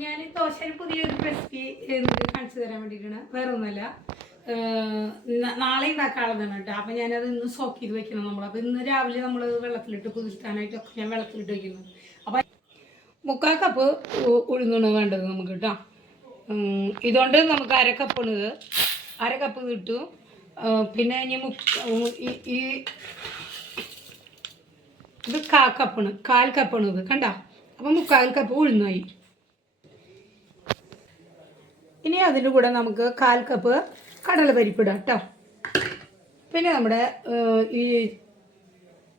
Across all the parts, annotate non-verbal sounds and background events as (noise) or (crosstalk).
ഞാൻ ദോശയിൽ പുതിയൊരു റെസിപ്പി കാണിച്ചു തരാൻ വേണ്ടിയിട്ടാണ് വേറെ ഒന്നുമല്ല നാളെ ഉണ്ടാക്കാനുള്ളതാണ് കേട്ടോ. അപ്പം ഞാനത് ഇന്ന് സോക്ക് ചെയ്ത് വെക്കണം നമ്മൾ അപ്പം ഇന്ന് രാവിലെ നമ്മൾ വെള്ളത്തിലിട്ട് കുതിർത്താനായിട്ടൊക്കെ ഞാൻ വെള്ളത്തിലിട്ട് വെക്കുന്നു. അപ്പം മുക്കാൽ കപ്പ് ഉഴുന്നാണ് വേണ്ടത് നമുക്ക് കേട്ടോ. ഇതുകൊണ്ട് നമുക്ക് അര ഇത് അര കപ്പ് കിട്ടും പിന്നെ ഇനി ഈ ഇത് കാ കപ്പാണ് കാൽ കപ്പാണ് ഇത് കണ്ട? അപ്പം മുക്കാൽ കപ്പ് ഉഴുന്നായി. ഇനി അതിന്റെ കൂടെ നമുക്ക് കാൽ കപ്പ് കടല പരിപ്പിടാം കേട്ടോ പിന്നെ നമ്മുടെ ഈ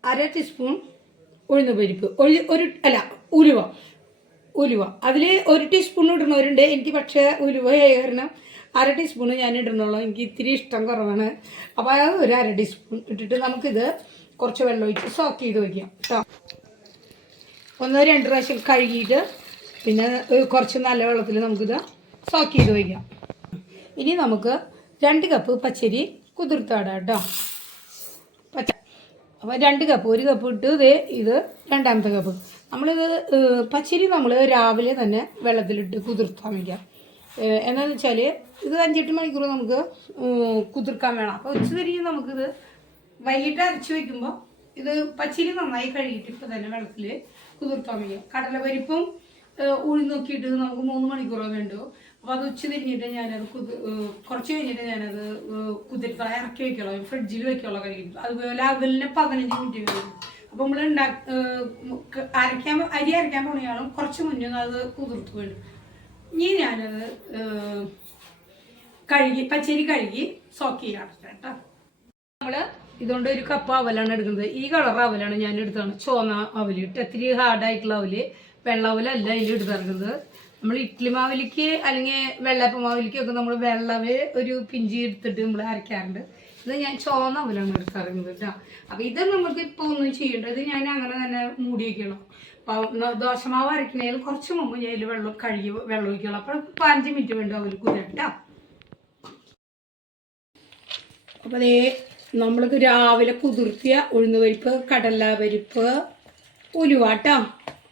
അര ടീസ്പൂൺ ഉഴുന്ന് പരിപ്പ്. ഒരു ഒരു അല്ല ഉലുവ. ഉലുവ. അതിൽ ഒരു ടീസ്പൂൺ ഇടുന്നവരുണ്ട്. എനിക്ക് പക്ഷേ ഉലുവ ആയ കാരണം അര ടീസ്പൂൺ ഞാൻ ഇടണുള്ളൂ എനിക്ക് ഇത്തിരി ഇഷ്ടം കുറവാണ്. അപ്പോൾ അത് ഒരു അര ടീസ്പൂൺ ഇട്ടിട്ട് നമുക്കിത് കുറച്ച് വെള്ളം ഒഴിച്ച് സോക്ക് ചെയ്ത് വയ്ക്കാം കേട്ടോ ഒന്നോ രണ്ട് പ്രാവശ്യം കഴുകിയിട്ട് പിന്നെ കുറച്ച് നല്ല വെള്ളത്തിൽ നമുക്കിത് സോക്ക് ചെയ്ത് വയ്ക്കാം ഇനി നമുക്ക് രണ്ട് കപ്പ് പച്ചരി കുതിർത്താടാം കേട്ടോ പച്ച അപ്പോൾ രണ്ട് കപ്പ് ഒരു കപ്പ് ഇട്ട് ഇത് ഇത് രണ്ടാമത്തെ കപ്പ് നമ്മളിത് പച്ചരി നമ്മൾ രാവിലെ തന്നെ വെള്ളത്തിലിട്ട് കുതിർത്താൻ വയ്ക്കാം എന്നാന്ന് വെച്ചാൽ ഇത് അഞ്ചെട്ട് മണിക്കൂർ നമുക്ക് കുതിർക്കാൻ വേണം. അപ്പോൾ ഉച്ച തിരിഞ്ഞ് നമുക്കിത് വൈകിട്ട് അരച്ച് വയ്ക്കുമ്പോൾ ഇത് പച്ചരി നന്നായി കഴുകിയിട്ട് ഇപ്പോൾ തന്നെ വെള്ളത്തിൽ കുതിർത്താൻ വയ്ക്കാം കടലപരിപ്പും ഏഹ്, ഉഴുന്നൊക്കെ ഇട്ട് നമുക്ക് മൂന്ന് മണിക്കൂറോ വേണ്ടു. അപ്പോൾ അത് ഉച്ച തിരിഞ്ഞിട്ട് ഞാനത് കുറച്ച് കഴിഞ്ഞിട്ട് ഞാനത് ഏഹ്, കുതിർത്താൻ ഇറക്കി വെക്കുള്ളൂ ഫ്രിഡ്ജിൽ വെക്കുള്ളൂ കഴുകിയിട്ട്. അതുപോലെ അവലിനെ പതിനഞ്ച് മിനിറ്റ് കഴിയും അപ്പോൾ നമ്മൾ ഉണ്ടാക്കി അരയ്ക്കാൻ അരി അരയ്ക്കാൻ പോണിയാളും കുറച്ച് മുന്നേ അത് കുതിർത്ത് വേണം. ഇനി ഞാനത് കഴുകി പച്ചരി കഴുകി സോക്ക് ചെയ്യാം കേട്ടോ നമ്മൾ ഇതുകൊണ്ട് ഒരു കപ്പ് അവലാണ് എടുക്കുന്നത്. ഈ കളർ അവലാണ് ഞാൻ എടുത്തതാണ് ചുവന്ന അവൽ ഇട്ട്. ഒത്തിരി ഹാർഡായിട്ടുള്ള അവൽ. വെള്ള അവലല്ല അതിൽ എടുത്തിറക്കുന്നത് നമ്മൾ ഇഡ്ഡലി മാവിലേക്ക് അല്ലെങ്കിൽ വെള്ളയപ്പ മാവിലേക്കൊക്കെ നമ്മൾ വെള്ളവേ ഒരു പിഞ്ചി എടുത്തിട്ട് നമ്മൾ അരയ്ക്കാറുണ്ട് ഇത് ഞാൻ ചോന്ന അവലാണ് എടുക്കാറുണ്ട് കേട്ടോ. അപ്പോൾ ഇത് നമുക്ക് ഇപ്പോൾ ഒന്നും ചെയ്യേണ്ടത് ഞാൻ അങ്ങനെ തന്നെ മൂടി വയ്ക്കണം ദോശമാവ് അരയ്ക്കണേൽ കുറച്ച് മുമ്പ് ഞാൻ ഇതിൽ വെള്ളം കഴുകി വെള്ളം ഒഴിക്കണം അപ്പോൾ പതിനഞ്ച് മിനിറ്റ് വേണ്ട അവർ കുതിരട്ടോ അപ്പോൾ അതേ നമ്മൾക്ക് രാവിലെ കുതിർത്തിയ ഉഴുന്ന് പരിപ്പ് കടല പരിപ്പ് ഉലുവാട്ടോ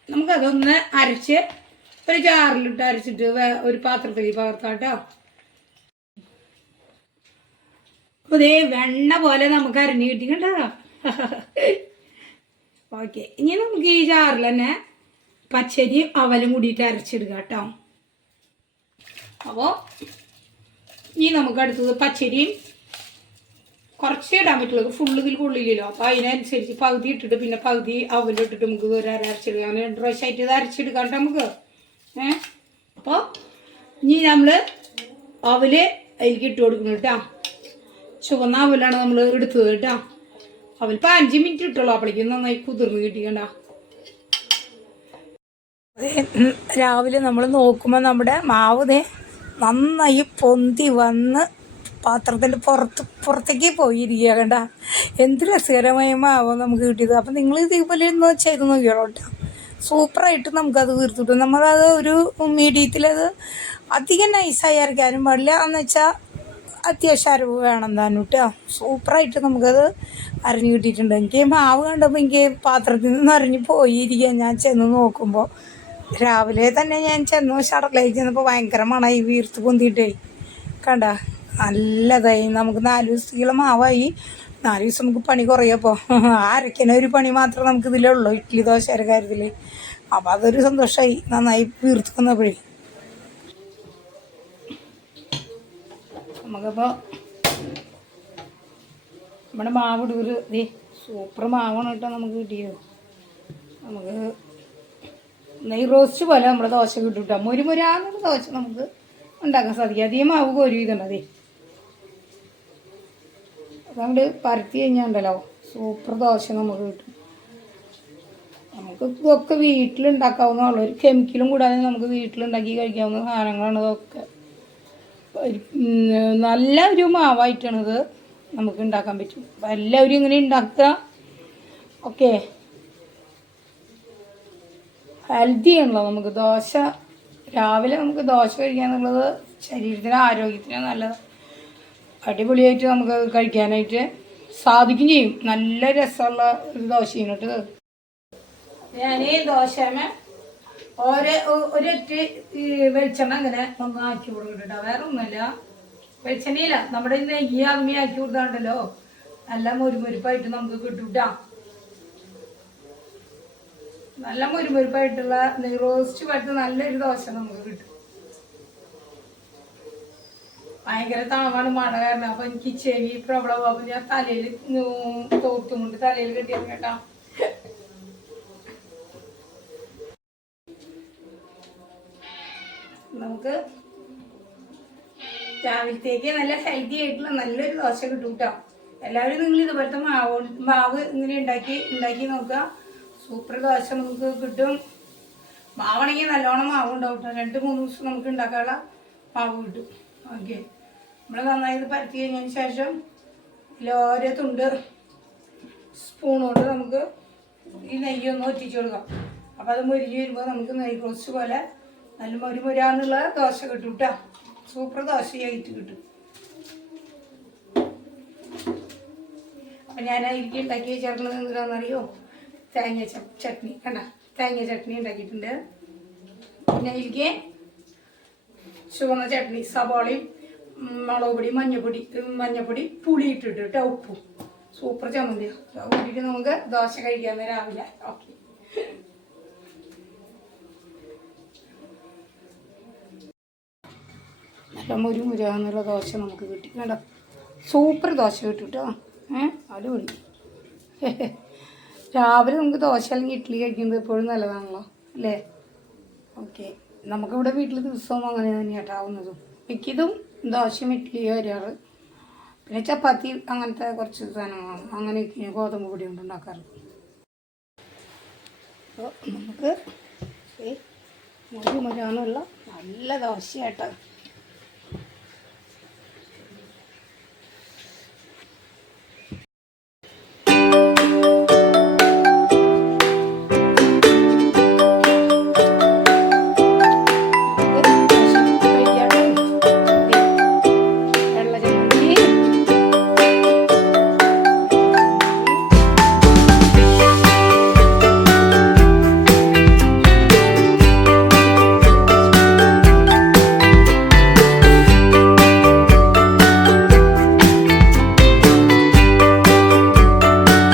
നമുക്കതൊന്ന് അരച്ച് ഒരു ജാറിലിട്ട് അരച്ചിട്ട് ഒരു പാത്രത്തിൽ പകർത്താട്ടോ അതേ വെണ്ണ പോലെ നമുക്ക് അരിഞ്ഞ് കിട്ടിക്കണ്ട ഓക്കെ. ഇനി നമുക്ക് ഈ ജാറിൽ തന്നെ പച്ചരി അവലും കൂടിയിട്ട് അരച്ചെടുക്കാം കേട്ടോ. അപ്പോൾ ഇനി നമുക്ക് അടുത്തത് പച്ചരിയും കുറച്ചേ ഇടാൻ പറ്റുള്ളൂ. ഫുള്ള് ഇതിൽ കൊള്ളില്ലല്ലോ. അപ്പോൾ അതിനനുസരിച്ച് പകുതി ഇട്ടിട്ട് പിന്നെ പകുതി അവലിട്ടിട്ട് നമുക്ക് അര അരച്ചെടുക്കാം അങ്ങനെ രണ്ട് പ്രാവശ്യമായിട്ട് ഇത് അരച്ചെടുക്കാം കേട്ടോ നമുക്ക്. ഏ? അപ്പോൾ ഇനി നമ്മൾ അവൽ അതിലേക്ക് ഇട്ട് കൊടുക്കണം കേട്ടോ. ചുവന്ന അവലാണ് നമ്മൾ എടുത്തത് കേട്ടോ. അവൽ ഇപ്പം അഞ്ച് മിനിറ്റ് ഇട്ടുള്ളൂ. അപ്പോഴേക്കും നന്നായി കുതിർന്ന് കിട്ടിക്കണ്ട. രാവിലെ നമ്മൾ നോക്കുമ്പോൾ നമ്മുടെ മാവ് ദേ നന്നായി പൊന്തി വന്ന് പാത്രത്തിന്റെ പുറത്ത് പുറത്തേക്ക് പോയിരിക്കുക കണ്ട. എന്ത് രസകരമായ മാവ് നമുക്ക് കിട്ടിയത്. അപ്പം നിങ്ങൾ ഇതേപോലെ ഒന്ന് ചെയ്ത് നോക്കിയോളൂ കേട്ടോ. സൂപ്പറായിട്ട് നമുക്കത് തീർത്തിട്ടു. നമ്മളത് ഒരു മീഡിയത്തിലത് അധികം നൈസായി അരയ്ക്കാനും പാടില്ല. എന്ന് വെച്ചാൽ അത്യാവശ്യം അരവ് വേണം താനും കേട്ടോ സൂപ്പറായിട്ട് നമുക്കത് അരഞ്ഞു കിട്ടിയിട്ടുണ്ട്. എനിക്ക് മാവ് കണ്ടപ്പോൾ എനിക്ക് പാത്രത്തിൽ നിന്ന് അരഞ്ഞു പോയിരിക്കുക ഞാൻ ചെന്ന് നോക്കുമ്പോൾ രാവിലെ തന്നെ ഞാൻ ചെന്നു ഷടലേക്ക് ചെന്നപ്പോൾ ഭയങ്കര മണമായി വീർത്ത് പൊന്തിയിട്ടേ. കണ്ട നല്ലതായി. നമുക്ക് നാല് ദിവസത്തേക്കുള്ള മാവായി. നാല് ദിവസം നമുക്ക് പണി കുറയപ്പോൾ (laughs) അരയ്ക്കണ ഒരു പണി മാത്രമേ നമുക്ക് ഇതിലുള്ളൂ ഇഡ്ഡലി ദോശയുടെ കാര്യത്തിൽ അപ്പോൾ അതൊരു സന്തോഷമായി നന്നായി വീർത്ത് നമുക്കപ്പോൾ നമ്മുടെ മാവ് ഇടൂര് ദേ സൂപ്പർ മാവാണ് കേട്ടോ നമുക്ക് കിട്ടിയത്. നമുക്ക് നെയ് റോസ്റ്റ് പോലെ നമ്മുടെ ദോശ കിട്ടും കേട്ടോ. മുരുമുരാന്നൊരു ദോശ നമുക്ക് ഉണ്ടാക്കാൻ സാധിക്കും. അധികം മാവ് കോരി ഇതുണ്ട്? അതെ അതുകൊണ്ട് പരത്തി കഴിഞ്ഞാൽ ഉണ്ടല്ലോ സൂപ്പർ ദോശ നമുക്ക് കിട്ടും. നമുക്ക് ഇതൊക്കെ വീട്ടിലുണ്ടാക്കാവുന്ന ഒരു കെമിക്കലും കൂടാതെ നമുക്ക് വീട്ടിലുണ്ടാക്കി കഴിക്കാവുന്ന സാധനങ്ങളാണ് ഇതൊക്കെ. നല്ല ഒരു മാവായിട്ടാണിത് നമുക്ക് ഉണ്ടാക്കാൻ പറ്റും. എല്ലാവരും ഇങ്ങനെ ഉണ്ടാക്കുക. ഓക്കെ. ഹെൽത്തി ആണല്ലോ നമുക്ക് ദോശ. രാവിലെ നമുക്ക് ദോശ കഴിക്കുക എന്നുള്ളത് ശരീരത്തിന് ആരോഗ്യത്തിന് നല്ലത്. അടിപൊളിയായിട്ട് നമുക്ക് കഴിക്കാനായിട്ട് സാധിക്കും ചെയ്യും. നല്ല രസമുള്ള ഒരു ദോശയാണ് കേട്ടോ ഞാൻ ഈ ദോശമേ ഓരോ ഒരൊറ്റ വെളിച്ചെണ്ണ അങ്ങനെ ഒന്ന് ആക്കി കൊടുക്കട്ടോ വേറെ ഒന്നുമില്ല. വെളിച്ചെണ്ണയില്ല നമ്മുടെ നെയ്യ് അമ്മി ആക്കി കൊടുത്താണ്ടല്ലോ. നല്ല മുരുമുരിപ്പായിട്ട് നമുക്ക് കിട്ടൂട്ടാ നല്ല മുരുമുരിപ്പായിട്ടുള്ള നെയ് റോസ്റ്റ് പോലത്തെ നല്ലൊരു ദോശ നമുക്ക് കിട്ടും. ഭയങ്കര തണുപ്പാണ് മഴ കാരണം. അപ്പൊ എനിക്ക് ചെവി പ്രോബ്ലം അപ്പൊ ഞാൻ തലയിൽ തോർത്തും കൊണ്ട് തലയിൽ കെട്ടിയത് കേട്ടാ. നമുക്ക് രാവിലത്തേക്ക് നല്ല ഹെൽത്തി ആയിട്ടുള്ള നല്ലൊരു ദോശ കിട്ടും കേട്ടോ. എല്ലാവരും നിങ്ങൾ ഇതുപോലത്തെ മാവ് മാവ് ഇങ്ങനെ ഉണ്ടാക്കി ഉണ്ടാക്കി നോക്കുക. സൂപ്പർ ദോശ നമുക്ക് കിട്ടും. മാവാണെങ്കിൽ നല്ലോണം മാവ് ഉണ്ടാവും കേട്ടോ. രണ്ട് മൂന്ന് ദിവസം നമുക്ക് ഉണ്ടാക്കാനുള്ള മാവ് കിട്ടും. ഓക്കെ. നമ്മൾ നന്നായി പരത്തി കഴിഞ്ഞതിന് ശേഷം ലോര തുണ്ട് സ്പൂൺ കൊണ്ട് നമുക്ക് ഈ നെയ്യ് ഒന്ന് ഒറ്റിച്ച് കൊടുക്കാം. അപ്പോൾ അത് മുരിഞ്ഞ് വരുമ്പോൾ നമുക്ക് നെയ് റോസ്റ്റ് പോലെ നല്ല മുരി മുരാന്നുള്ള ദോശ കിട്ടും കേട്ടോ സൂപ്പർ ദോശയായിട്ട് കിട്ടും. അപ്പം ഞാൻ അതിലേക്ക് ഉണ്ടാക്കി ചേർക്കുന്നത് എന്താണെന്നറിയോ തേങ്ങ ചട്നി. കണ്ട? തേങ്ങ ചട്നി ഉണ്ടാക്കിയിട്ടുണ്ട്. പിന്നെ അതിലേക്ക് ചുവന്ന ചട്നി സവാളയും മുളകുപൊടി മുളക് പൊടി മഞ്ഞപ്പൊടി മഞ്ഞപ്പൊടി പുളി ഇട്ടിട്ട് കേട്ടോ ഉപ്പും. സൂപ്പർ ചമ്മന്തി. നമുക്ക് ദോശ കഴിക്കാൻ രാവിലെ. ഓക്കെ നല്ല മുരു മുരാന്നുള്ള ദോശ നമുക്ക് കിട്ടി. കേട്ടോ സൂപ്പർ ദോശ കിട്ടും കേട്ടോ ഏ? അടിപൊളി. (laughs) രാവിലെ നമുക്ക് ദോശ അല്ലെങ്കിൽ ഇഡ്ഡലി കഴിക്കുന്നത് എപ്പോഴും നല്ലതാണല്ലോ അല്ലേ? ഓക്കെ നമുക്കിവിടെ വീട്ടിൽ ദിവസവും അങ്ങനെ തന്നെയാണ് ആവുന്നതും. മിക്കതും ദോശയും ഇഡ്ഡലിയോ വരാറ് പിന്നെ ചപ്പാത്തി അങ്ങനത്തെ കുറച്ച് സാധനങ്ങളാണ്. അങ്ങനെയൊക്കെ ഗോതമ്പ് പൊടി കൊണ്ട് ഉണ്ടാക്കാറ്. അപ്പോൾ നമുക്ക് മുരുമുരാണുള്ള നല്ല ദോശയാട്ടോ.